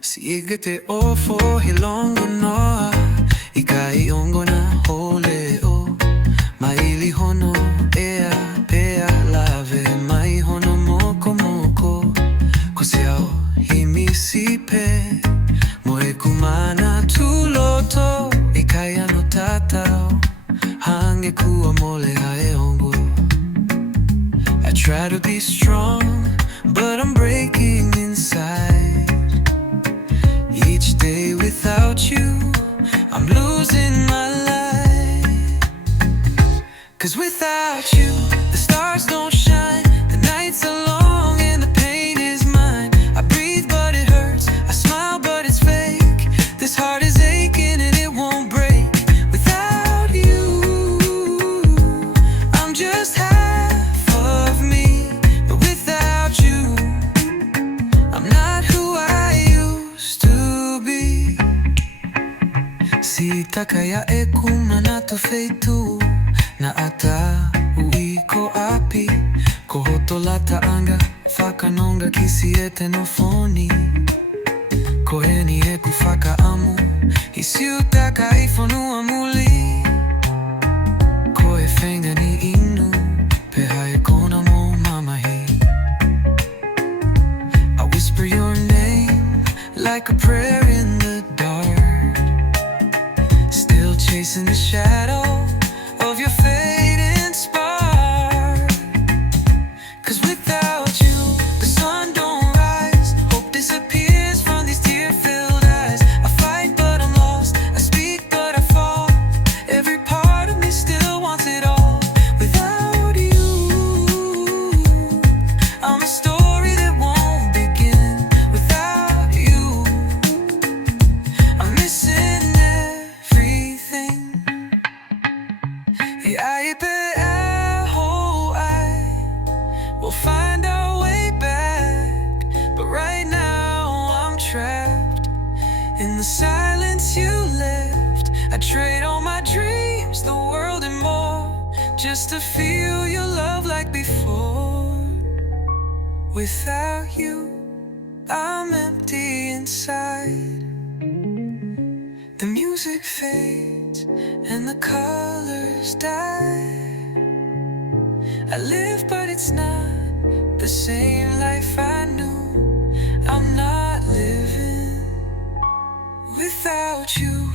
Siigete ofo hilongo noa Ikai ongo na hole o Maili hono ea pea lave Mai hono moko moko Kosiao himisipe Moe kumana tuloto Ikai ano tatao Hange kua mole hae ongo I try to be strong But I'm breaking inside Each day without you, I'm losing my life. 'Cause without you, the stars don't shine. The nights are long and the pain is mine. I breathe but it hurts, I smile but it's fake. This heart is aching and it won't break. Without you, I'm just half of me. But without you, I'm not who I used to be. Si takaya e kumana to feitu na ata uiko api kohoto lata anga whakanonga kisi e te no foni koheni e ku whakaamu hisiu taka I whanua muli ko e whenga ni inu peha e kona mo mamahi. I whisper your name like a prayer in the dark, still chasing the shadow of your fading spark. 'Cause without you, the sun don't rise, hope disappears from these tear-filled eyes. I fight but I'm lost, I speak but I fall. Every part of me still wants it all. Without you, I'm a story that won't begin. Without you, I'm missing everything. We'll find our way back, but right now I'm trapped in the silence you left. I trade all my dreams, the world and more, just to feel your love like before. Without you, I'm empty inside. The music fades and the colors die. I live but it's not the same life I knew. I'm not living without you.